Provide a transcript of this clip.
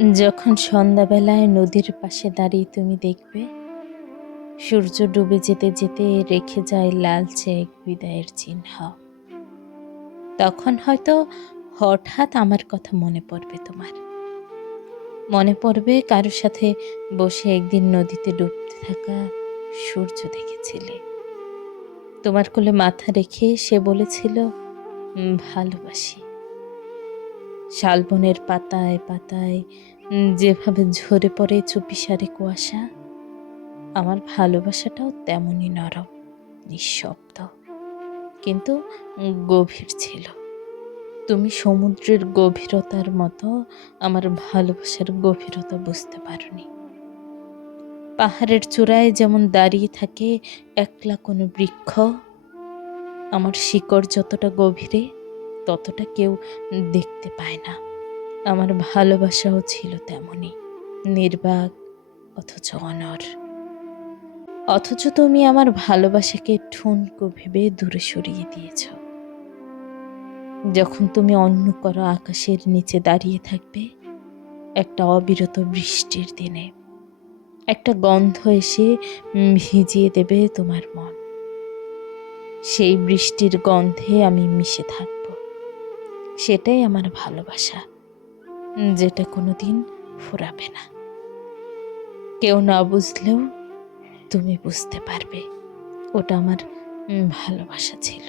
যখন সন্ধ্যাবেলায় নদীর পাশে দাঁড়িয়ে তুমি দেখবে, সূর্য ডুবে যেতে যেতে রেখে যায় লালচে এক বিদায়ের চিহ্ন। তখন হয়তো হঠাৎ আমার কথা মনে পড়বে তোমার। মনে পড়বে কারোর সাথে বসে একদিন নদীতে ডুবতে থাকা সূর্য দেখেছিলে। তোমার কোলে মাথা রেখে সে বলেছিল, ভালোবাসি। শালবনের পাতায় পাতায় যেভাবে ঝরে পড়ে চুপিসারে কুয়াশা, আমার ভালোবাসাটাও তেমনই নরম, নিঃশব্দ, কিন্তু গভীর ছিল। তুমি সমুদ্রের গভীরতার মতো আমার ভালোবাসার গভীরতা বুঝতে পারোনি। পাহাড়ের চূড়ায় যেমন দাঁড়িয়ে থাকে একলা কোনো বৃক্ষ, আমার শিকড় যতটা গভীরে ততটা কেউ দেখতে পায় না। আমার ভালোবাসাও ছিল তেমনই নির্বাক অথচ অনর। অথচ তুমি আমার ভালোবাসাকে ঠুনকো ভেবে দূরে সরিয়ে দিয়েছ। যখন তুমি অন্য করো আকাশের নিচে দাঁড়িয়ে থাকবে, একটা অবিরত বৃষ্টির দিনে, একটা গন্ধ এসে ভিজিয়ে দেবে তোমার মন। সেই বৃষ্টির গন্ধে আমি মিশে থাকব। সেটাই আমার ভালোবাসা, যেটা কোনো দিন ফুরাবে না। কেউ না বুঝলেও তুমি বুঝতে পারবে, ওটা আমার ভালোবাসা ছিল।